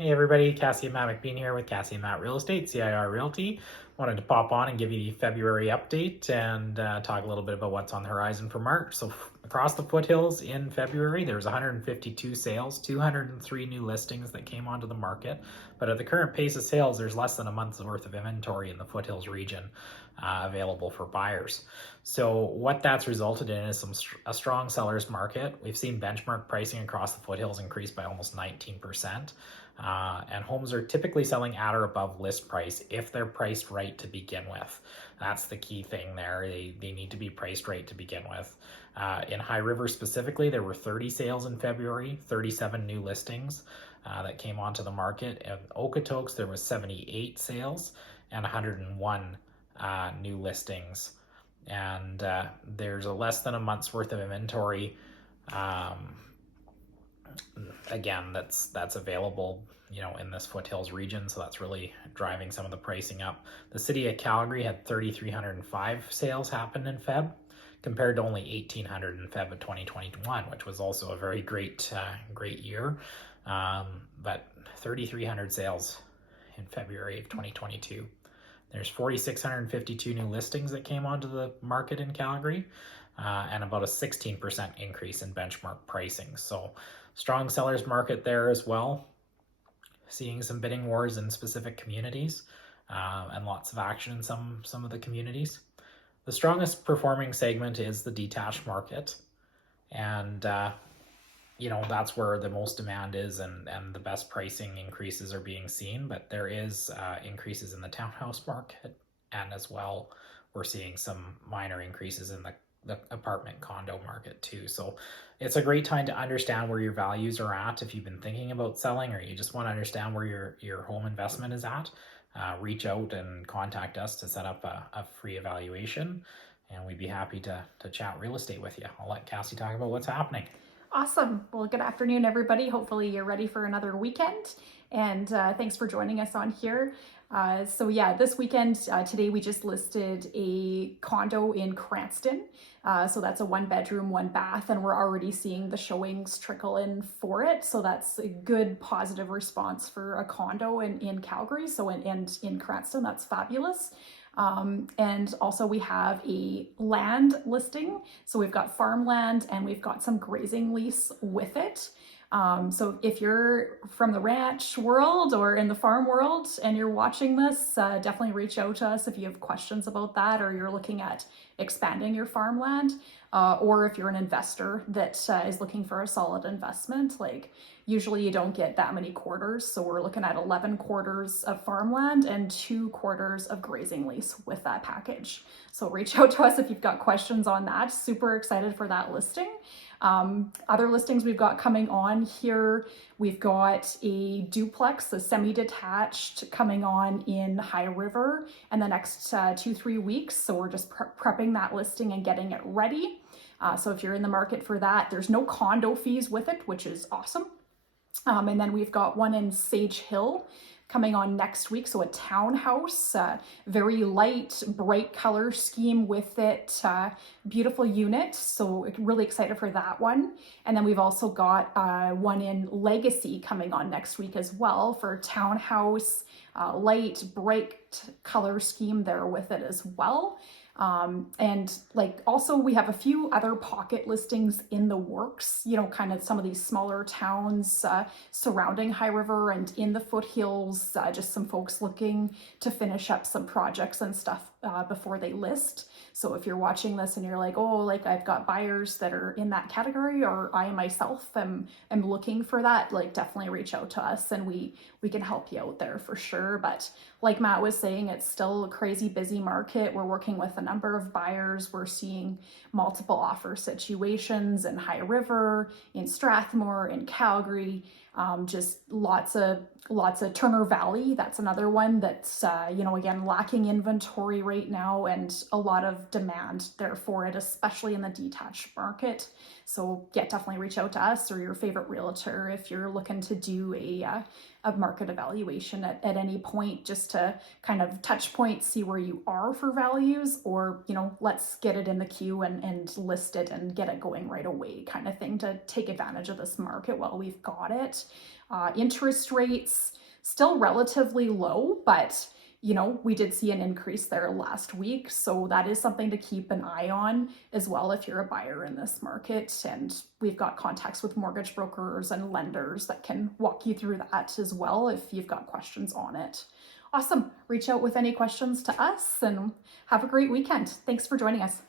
Hey everybody, Cassie and Matt McBean here with Cassie and Matt Real Estate, CIR Realty. Wanted to pop on and give you the February update and talk a little bit about what's on the horizon for March. So across the Foothills in February, there's 152 sales, 203 new listings that came onto the market. But at the current pace of sales, there's less than a month's worth of inventory in the Foothills region available for buyers. So what that's resulted in is a strong seller's market. We've seen benchmark pricing across the Foothills increase by almost 19%. And homes are typically selling at or above list price if they're priced right to begin with. That's the key thing there. They need to be priced right to begin with. In High River specifically, there were 30 sales in February, 37 new listings that came onto the market. In Okotoks, there was 78 sales and 101 new listings. And there's a less than a month's worth of inventory again that's available in this Foothills region, so that's really driving some of the pricing up. The city of Calgary had 3,305 sales happen in Feb compared to only 1,800 in Feb of 2021, which was also a very great year, but 3,300 sales in February of 2022. There's 4,652 new listings that came onto the market in Calgary, and about a 16% increase in benchmark pricing. So strong sellers market there as well. Seeing some bidding wars in specific communities and lots of action in some of the communities. The strongest performing segment is the detached market. And that's where the most demand is and the best pricing increases are being seen, but there is increases in the townhouse market, and as well we're seeing some minor increases in the apartment condo market too. So it's a great time to understand where your values are at. If you've been thinking about selling or you just want to understand where your home investment is at, reach out and contact us to set up a free evaluation, and we'd be happy to chat real estate with you. I'll let Cassie talk about what's happening. Awesome. Well, good afternoon, everybody. Hopefully you're ready for another weekend. And thanks for joining us on here. This weekend, today we just listed a condo in Cranston. So that's a 1-bedroom, 1-bath, and we're already seeing the showings trickle in for it. So that's a good positive response for a condo in Calgary. So and in Cranston, that's fabulous. And also we have a land listing. So we've got farmland and we've got some grazing lease with it. So if you're from the ranch world or in the farm world and you're watching this, definitely reach out to us if you have questions about that, or you're looking at expanding your farmland, or if you're an investor that is looking for a solid investment. Like usually you don't get that many quarters, so we're looking at 11 quarters of farmland and 2 quarters of grazing lease with that package. So reach out to us if you've got questions on that. Super excited for that listing. Other listings we've got coming on here, we've got a duplex, a semi-detached, coming on in High River in the next 2-3 weeks. So we're just prepping that listing and getting it ready. So if you're in the market for that, there's no condo fees with it, which is awesome. And then we've got one in Sage Hill coming on next week. So a townhouse, very light, bright color scheme with it, beautiful unit. So really excited for that one. And then we've also got one in Legacy coming on next week as well for a townhouse, light, bright color scheme there with it as well. And like also we have a few other pocket listings in the works, kind of some of these smaller towns surrounding High River and in the Foothills, just some folks looking to finish up some projects and stuff before they list. So if you're watching this and you're like, oh, like I've got buyers that are in that category, or I myself am looking for that, like definitely reach out to us and we can help you out there for sure. But like Matt was saying, it's still a crazy busy market. We're working with a number of buyers. We're seeing multiple offer situations in High River, in Strathmore, in Calgary, just lots of Turner Valley. That's another one that's, again, lacking inventory right now and a lot of demand there for it, especially in the detached market. So yeah, definitely reach out to us or your favorite realtor if you're looking to do a market evaluation at any point, just to kind of touch point, see where you are for values, or, let's get it in the queue and list it and get it going right away kind of thing, to take advantage of this market while we've got it. Interest rates still relatively low, but we did see an increase there last week. So that is something to keep an eye on as well if you're a buyer in this market. And we've got contacts with mortgage brokers and lenders that can walk you through that as well if you've got questions on it. Awesome. Reach out with any questions to us and have a great weekend. Thanks for joining us.